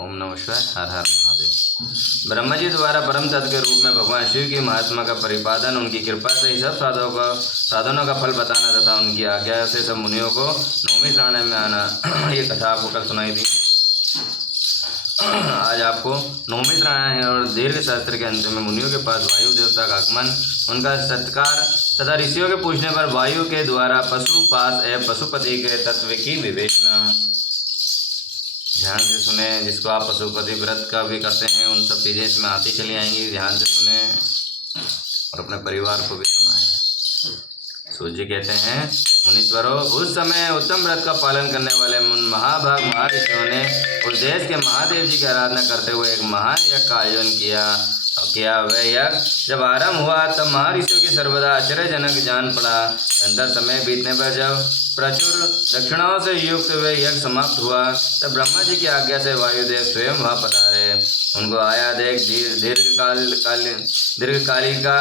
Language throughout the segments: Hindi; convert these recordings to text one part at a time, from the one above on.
ओम नमः शिवाय। हर हर महादेव। ब्रह्मा जी द्वारा परम तत्व के रूप में भगवान शिव की महात्मा का परिपालन, उनकी कृपा से ही सब साधनों का फल बताना तथा उनकी आज्ञा से सब मुनियों को नौवीं श्रावण में आना। ये कथा आपको कल सुनाई थी। आज आपको नौवीं श्रावण है और दीर्घ शास्त्र के अंत में मुनियों के पास वायु देवता का आगमन, उनका सत्कार तथा ऋषियों के पूछने पर वायु के द्वारा पशुपास एवं पशुपति के तत्व की विवेचना। ध्यान से सुने। जिसको आप पशुपति व्रत का भी करते हैं उन सब चीज़ें इसमें आती चली आएंगी। ध्यान से सुने और अपने परिवार को भी सुनाएं। सूर्य जी कहते हैं, मुनीश्वरों, उस समय उत्तम व्रत का पालन करने वाले महाभाग महर्षियों ने उस देश के महादेव जी की आराधना करते हुए एक महान यज्ञ का आयोजन किया। वह यज्ञ जब आरंभ हुआ तब महर्षियों की सर्वदा आश्चर्यजनक जान पड़ा। अंतर समय बीतने पर जब प्रचुर दक्षिणाओं से युक्त वे यज्ञ समाप्त हुआ तब ब्रह्मा जी की आज्ञा से वायुदेव स्वयं वहाँ पधारे। उनको आया देख दीर्घकालिका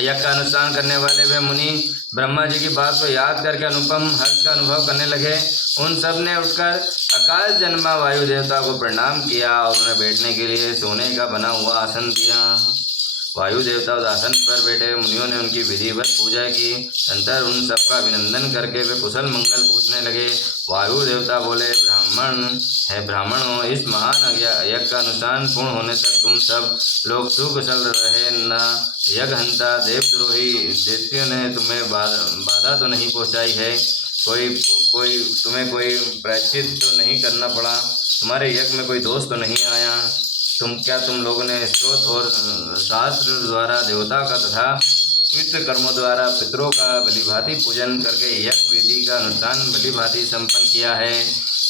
यज्ञ का अनुष्ठान करने वाले वे मुनि ब्रह्मा जी की बात को याद करके अनुपम हर्ष का अनुभव करने लगे। उन सब ने उठकर आकाश जन्मा वायु देवता को प्रणाम किया और उन्हें बैठने के लिए सोने का बना हुआ आसन दिया। वायु देवता उस आसन पर बैठे मुनियों ने उनकी विधिवत पूजा की। अंतर उन सबका अभिनंदन करके वे कुशल मंगल पूछने लगे। वायु देवता बोले, ब्राह्मणों, इस महान यज्ञ का अनुष्ठान पूर्ण होने तक तुम सब लोग सुकुशल रहे न। यज्ञहंता देवद्रोही दैत्यों ने तुम्हें बाधा तो नहीं पहुँचाई है? तुम्हें कोई प्रायश्चित तो नहीं करना पड़ा? तुम्हारे यज्ञ में कोई दोष तो नहीं आया? तुम लोगों ने स्रोत और शास्त्र द्वारा देवता का तथा पवित्र कर्मों द्वारा पितरों का बलिभांति पूजन करके यज्ञ विधि का अनुष्ठान बलिभांति संपन्न किया है।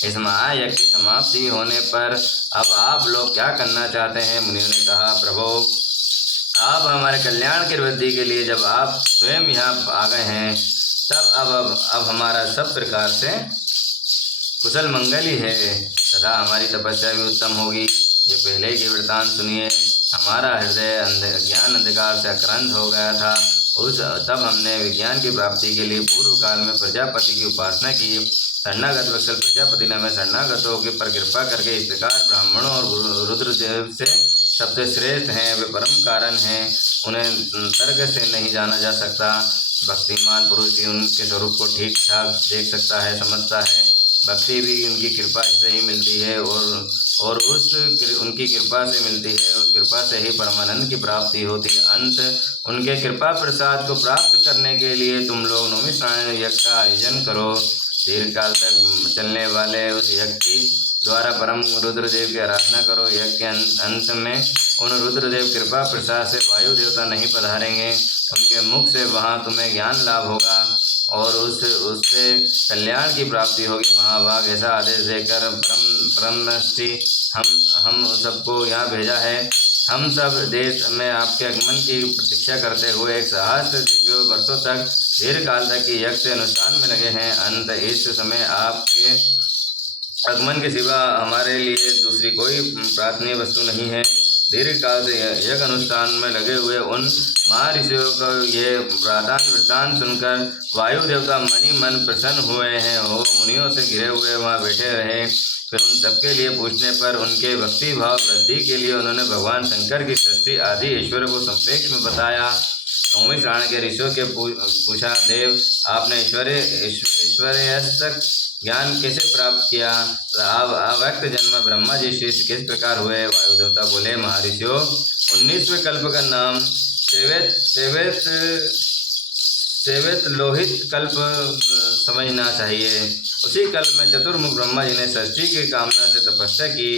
इस महायज्ञ की समाप्ति होने पर अब आप लोग क्या करना चाहते हैं? मुनियों ने कहा, प्रभु, आप हमारे कल्याण की वृद्धि के लिए जब आप स्वयं यहाँ आ गए हैं तब अब हमारा सब प्रकार से कुशल मंगल ही है तथा हमारी तपस्या भी उत्तम होगी। ये पहले की वृत्तांत सुनिए। हमारा हृदय ज्ञान अंधकार से आक्रांत हो गया था। तब हमने विज्ञान की प्राप्ति के लिए पूर्व काल में प्रजापति की उपासना की। शरणागत वत्सल प्रजापति ने हमें शरणागतों के पर कृपा करके इस प्रकार ब्राह्मणों और रुद्रदेव से सबसे श्रेष्ठ हैं। वे परम कारण हैं, उन्हें तर्क से नहीं जाना जा सकता। भक्तिमान पुरुष ही उनके स्वरूप को ठीक ठाक देख सकता है, समझता है। भक्ति भी उनकी कृपा से ही मिलती है और उनकी कृपा से मिलती है। उस कृपा से ही परमानंद की प्राप्ति होती है। अंत उनके कृपा प्रसाद को प्राप्त करने के लिए तुम लोग नौवीं श्रावण यज्ञ का आयोजन करो। दीर्घ काल तक चलने वाले उस यज्ञ की द्वारा परम रुद्रदेव की आराधना करो। यज्ञ के अंत में उन रुद्रदेव कृपा प्रसाद से वायु देवता नहीं पधारेंगे। उनके मुख से वहाँ तुम्हें ज्ञान लाभ होगा और उससे कल्याण की प्राप्ति होगी। महाभाग, ऐसा आदेश देकर ब्रह्मश्री हम सबको यहाँ भेजा है। हम सब देश में आपके आगमन की प्रतीक्षा करते हुए एक सहस्त्र दिव्य वर्षों तक दीर्घ काल तक की यज्ञ से अनुष्ठान में लगे हैं। अंत इस समय आपके आगमन के सिवा हमारे लिए दूसरी कोई प्रार्थनीय वस्तु नहीं है। दीर्घ काल से यज्ञ अनुष्ठान में लगे हुए उन महर्षियों का ये वृत्तांत सुनकर वायु देवता मन प्रसन्न हुए हैं। वो मुनियों से घिरे हुए वहाँ बैठे रहे। फिर उन सबके लिए पूछने पर उनके भक्ति भाव वृद्धि के लिए उन्होंने भगवान शंकर की सृष्टि आदि ईश्वर को संक्षेप में बताया। नौवीं श्रावण के ऋषियों के पूछा, देव, आपने ईश्वरीय ज्ञान कैसे प्राप्त किया? अव्यक्त जन्म ब्रह्मा जी शिष्य किस प्रकार हुए? वायु देवता बोले, महर्षियों, 19वें कल्प का नाम सेवेत लोहित कल्प समझना चाहिए। उसी कल्प में चतुर्मुख ब्रह्मा जी ने सृष्टि की कामना से तपस्या की।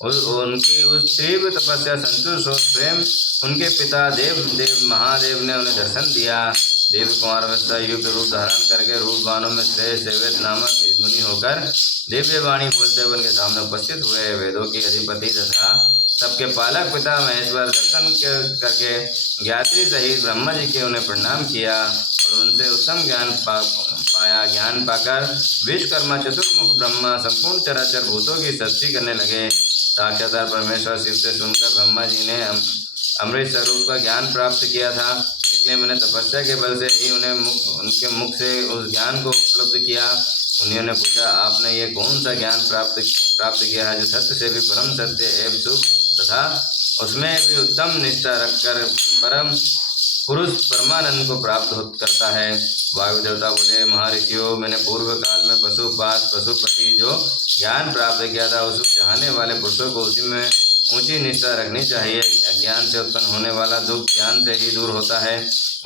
उनकी उस तीव्र तपस्या संतुष्ट हो स्वयं उनके पिता देव महादेव ने उन्हें दर्शन दिया। देव कुमार अवस्था युक्त रूप धारण करके रूपवानों में श्रेष्ठ सेवेत नामक मुनि होकर दिव्य वाणी बोलते हुए उनके सामने उपस्थित हुए। वेदों के अधिपति तथा सबके पालक पिता महेश्वर दर्शन करके ज्ञात्री सहित ब्रह्मा जी के उन्हें प्रणाम किया और उनसे उत्तम ज्ञान पाया। ज्ञान पाकर विश्वकर्मा चतुर्मुख ब्रह्मा संपूर्ण चराचर भूतों की सृष्टि करने लगे। साक्षात्कार परमेश्वर शिव से सुनकर ब्रह्मा जी ने अमृत स्वरूप का ज्ञान प्राप्त किया था, इसलिए मैंने तपस्या के बल से ही उनके मुख से उस ज्ञान को उपलब्ध किया। मुनियों ने पूछा, आपने ये कौन सा ज्ञान प्राप्त किया है जो सत्य से भी परम सत्य एवं शुभ तथा उसमें भी उत्तम निष्ठा रखकर परम पुरुष परमानंद को प्राप्त करता है। वायु देवता बोले, महर्षियों, मैंने पूर्व काल में पशुपति जो ज्ञान प्राप्त किया था, उस चाहने वाले पुरुषों को उसी में ऊंची निष्ठा रखनी चाहिए। अज्ञान से उत्पन्न होने वाला दुख ज्ञान से ही दूर होता है।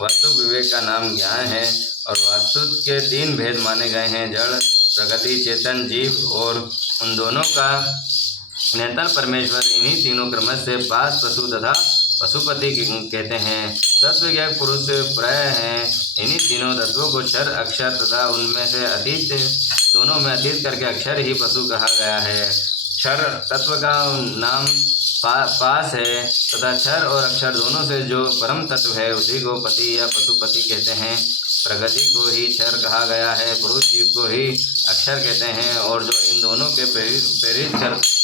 वास्तु विवेक का नाम ज्ञान है और वास्तु के 3 भेद माने गए हैं, जड़, प्रकृति, चेतन, जीव, और उन दोनों का नियंत्रण परमेश्वर। इन्हीं तीनों क्रम से पास, पशु तथा पशुपति कहते हैं। तत्वज्ञ पुरुष प्राय हैं। इन्हीं तीनों तत्वों को क्षर, अक्षर तथा उनमें से अतीत, दोनों में अतीत करके अक्षर ही पशु कहा गया है। क्षर तत्व का नाम पास है तथा क्षर और अक्षर दोनों से जो परम तत्व है उसी को पति या पशुपति कहते हैं। प्रगति को ही क्षर कहा गया है, पुरुष जीव को ही अक्षर कहते हैं, और जो इन दोनों के प्रेरित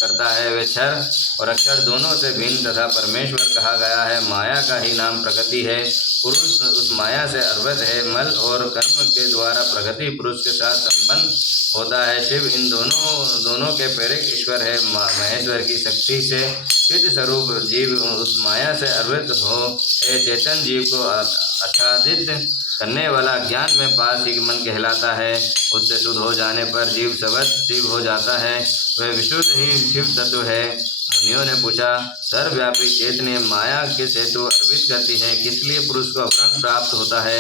करता है वे क्षर और अक्षर दोनों से भिन्न तथा परमेश्वर कहा गया है। माया का ही नाम प्रगति है। पुरुष उस माया से अर्वत है। मल और कर्म के द्वारा प्रगति पुरुष के साथ संबंध होता है। शिव इन दोनों के प्रेरक ईश्वर है। महेश्वर की शक्ति से चित्त स्वरूप जीव उस माया से अर्वत हो है। चेतन जीव को आच्छादित करने वाला ज्ञान में पास ही मन कहलाता है। उससे शुद्ध हो जाने पर जीव सर्वत्र शिव हो जाता है। वह विशुद्ध ही शिव तत्व है। मुनियों ने पूछा, सर्वव्यापी चेतन माया किस हेतु अर्पित करती है? किस लिए पुरुष को आवरण प्राप्त होता है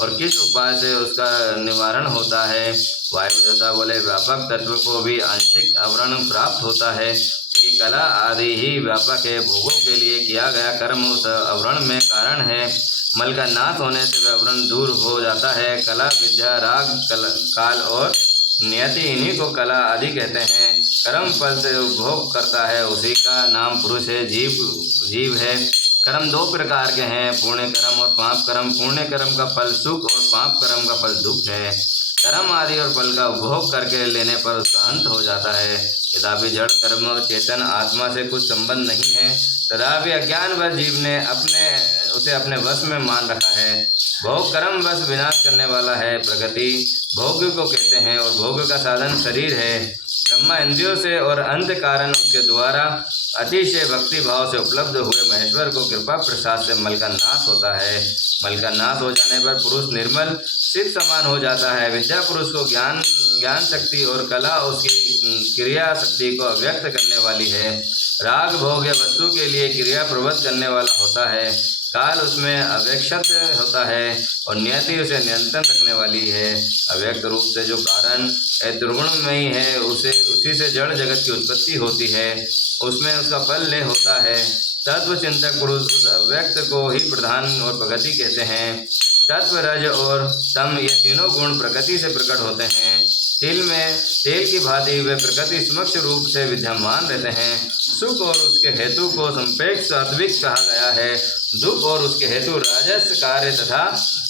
और किस उपाय से उसका निवारण होता है? वायु देवता बोले, व्यापक तत्व को भी आंशिक आवरण प्राप्त होता है, क्योंकि कला आदि ही व्यापक है। भोगों के लिए किया गया कर्म उस आवरण में कारण है। मल का नाश होने से वह आवरण दूर हो जाता है। कला, विद्या, राग, काल और नियति, इन्हीं को कला आदि कहते हैं। कर्म फल से उपभोग करता है, उसी का नाम पुरुष है। जीव है। कर्म 2 प्रकार के हैं, पुण्य कर्म और पाप कर्म। पुण्य कर्म का फल सुख और पाप कर्म का फल दुख है। कर्म आदि और फल का उपभोग करके लेने पर उसका अंत हो जाता है। यद्यपि जड़ कर्म और चेतन आत्मा से कुछ संबंध नहीं है, तथापि अज्ञानवश जीव ने उसे अपने वश में मान रखा है। भोग कर्म वश विनाश करने वाला है। प्रगति भोग को कहते हैं और भोग का साधन शरीर है। ब्रह्मा इंद्रियों से और अंत कारण उसके द्वारा अतिशय भक्ति भाव से उपलब्ध हुए महेश्वर को कृपा प्रसाद से मल का नाश होता है। मल का नाश हो जाने पर पुरुष निर्मल सिद्ध समान हो जाता है। विद्या पुरुष को ज्ञान शक्ति और कला उसकी क्रिया शक्ति को अव्यक्त करने वाली है। राग भोग या वस्तु के लिए क्रिया प्रवृत्त करने वाला होता है। काल उसमें अव्यक्त होता है और नियति उसे नियंत्रण रखने वाली है। अव्यक्त रूप से जो कारण दुर्गुणमयी है उसी से जड़ जगत की उत्पत्ति होती है, उसमें उसका फल लय होता है। तत्व चिंतक पुरुष उस अव्यक्त को ही प्रधान और प्रगति कहते हैं। तत्व, रज और तम ये तीनों गुण प्रकृति से प्रकट होते हैं। तिल में तेल की भांति वे प्रकृति समक्ष रूप से विद्यमान रहते हैं। सुख और उसके हेतु को संपेक्ष सात्विक कहा गया है। दुख और उसके हेतु राजस कार्य तथा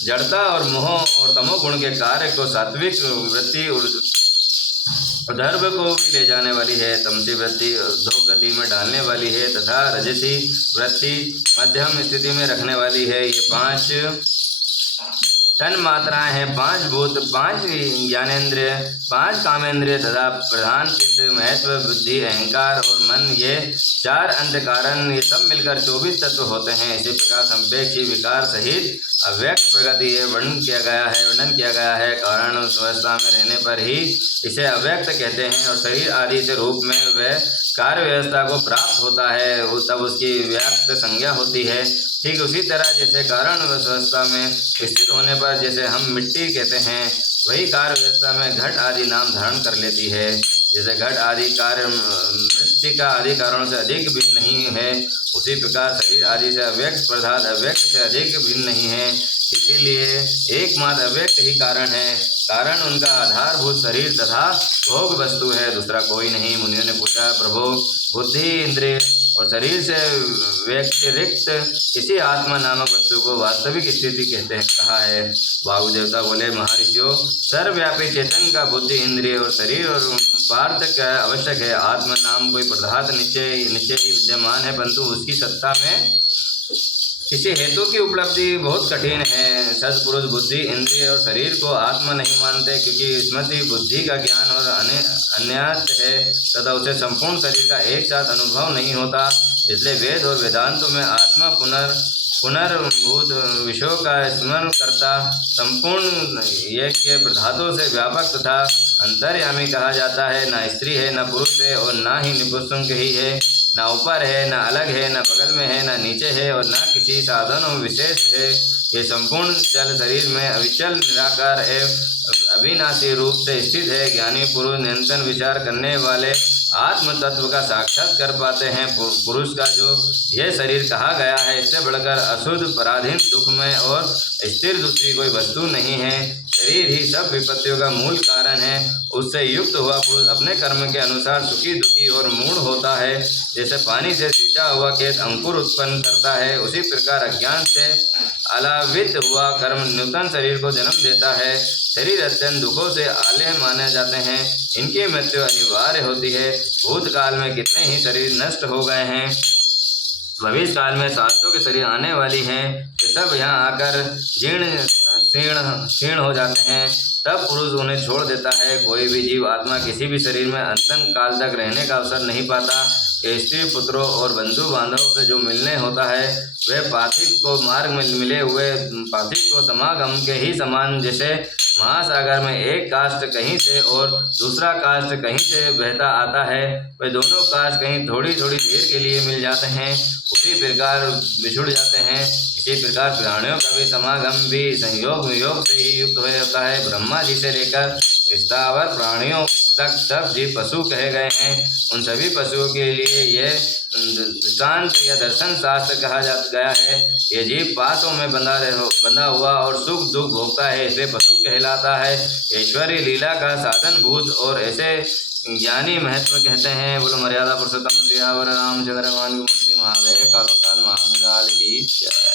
जड़ता और मोह और तमोगुण के कार्य को सात्विक वृत्ति धर्म को भी ले जाने वाली है। तमसी वृत्ति अधोगति में डालने वाली है तथा रजसी वृत्ति मध्यम स्थिति में रखने वाली है। ये 5 तन मात्राएं हैं, 5 भूत, 5 ज्ञानेंद्रिय, 5 कामेंद्रिय तथा प्रधान चित्त, महत्व, बुद्धि, अहंकार और मन, ये 4 अंत कारण, ये सब मिलकर 24 तत्व होते हैं। इसी प्रकार संपेक्षी विकार सहित अव्यक्त प्रगति ये वर्णन किया गया है। कारण उस अवस्था में रहने पर ही इसे अव्यक्त कहते हैं और शरीर आदि से रूप में वह कार्य व्यवस्था को प्राप्त होता है, तब उसकी व्यक्त संज्ञा होती है। ठीक उसी तरह जैसे कारण व्यवस्था में स्थित होने पर जैसे हम मिट्टी कहते हैं, वही कार्य व्यवस्था में घट आदि नाम धारण कर लेती है। जैसे घट आदि कार्य मृत्तिका आदि कारणों से अधिक भिन्न नहीं है, उसी प्रकार शरीर आदि से अव्यक्त पदार्थ अव्यक्त से अधिक भिन्न नहीं है। इसीलिए एकमात्र अव्यक्त ही कारण है। कारण उनका आधारभूत शरीर तथा भोग वस्तु है, दूसरा कोई नहीं। मुनियों ने पूछा, प्रभु, बुद्धि, इंद्रिय और शरीर से व्यतिरिक्त इसी आत्मा नामक वस्तु को वास्तविक स्थिति कहते हैं कहा है। वायु देवता बोले, महर्षियों, सर्वव्यापी चेतन का बुद्धि, इंद्रिय और शरीर और पार्थ का आवश्यक है। आत्मा नाम कोई पदार्थ निश्चय ही विद्यमान है, परंतु उसकी सत्ता में किसी हेतु की उपलब्धि बहुत कठिन है। सत्पुरुष बुद्धि, इंद्रिय और शरीर को आत्मा नहीं मानते, क्योंकि स्मृति बुद्धि का ज्ञान और अन्यत है तथा उसे संपूर्ण शरीर का एक साथ अनुभव नहीं होता। इसलिए वेद और वेदांतों में आत्मा पुनर्भूत विषयों का स्मरण करता संपूर्ण यज्ञ पदार्थों से व्यापक तथा अंतर्यामी कहा जाता है। न स्त्री है, न पुरुष है और न ही निपुंसक ही है, न ऊपर है, न अलग है, न बगल में है, न नीचे है और न किसी साधनों विशेष है। ये संपूर्ण चल शरीर में अविचल निराकार एवं अविनाशी रूप से स्थित है। ज्ञानी पुरुष निरंतर विचार करने वाले आत्म तत्व का साक्षात कर पाते हैं। पुरुष का जो यह शरीर कहा गया है, इससे बढ़कर अशुद्ध, पराधीन, दुखमय और स्थिर दूसरी कोई वस्तु नहीं है। शरीर ही सब विपत्तियों का मूल कारण है। उससे युक्त हुआ पुरुष अपने कर्म के अनुसार सुखी, दुखी और मूढ़ होता है। जैसे पानी से सींचा हुआ खेत अंकुर उत्पन्न करता है, उसी प्रकार अज्ञान से अलावित हुआ कर्म नूतन शरीर को जन्म देता है। शरीर अत्यंत दुखों से आले माने जाते हैं। इनकी मृत्यु अनिवार्य होती है। भूतकाल में कितने ही शरीर नष्ट हो गए हैं, भविष्य काल में शास्त्रों के शरीर आने वाली हैं। ये सब यहाँ आकर क्षीण हो जाते हैं, तब पुरुष उन्हें छोड़ देता है। कोई भी जीव आत्मा किसी भी शरीर में अंतम काल तक रहने का अवसर नहीं पाता। ये स्त्री, पुत्रों और बंधु बांधवों से जो मिलने होता है, वह पार्थिव को मार्ग में मिले हुए पार्थिव को समागम के ही समान। जैसे महासागर में एक काष्ठ कहीं से और दूसरा काष्ठ कहीं से बहता आता है, वे दोनों काष्ठ कहीं थोड़ी थोड़ी देर के लिए मिल जाते हैं, उसी प्रकार बिछुड़ जाते हैं। इसी प्रकार प्राणियों का भी समागम भी संयोग वियोग से ही युक्त होता है। ब्रह्मा जी से लेकर स्थावर प्राणियों तक सब जीव पशु कहे गए हैं। उन सभी पशुओं के लिए यह दृष्टांत या दर्शन शास्त्र कहा गया है। ये जीव पासों में बंधा हुआ और सुख दुख भोगता है, इसलिए पशु कहलाता है। ईश्वरीय लीला का साधन भूत और ऐसे ज्ञानी महत्व कहते हैं। बोलो मर्यादा पुरुषोत्तम श्री रामचंद्र भगवान की मूर्ति महादेव कालोकाल महाकाल की जय।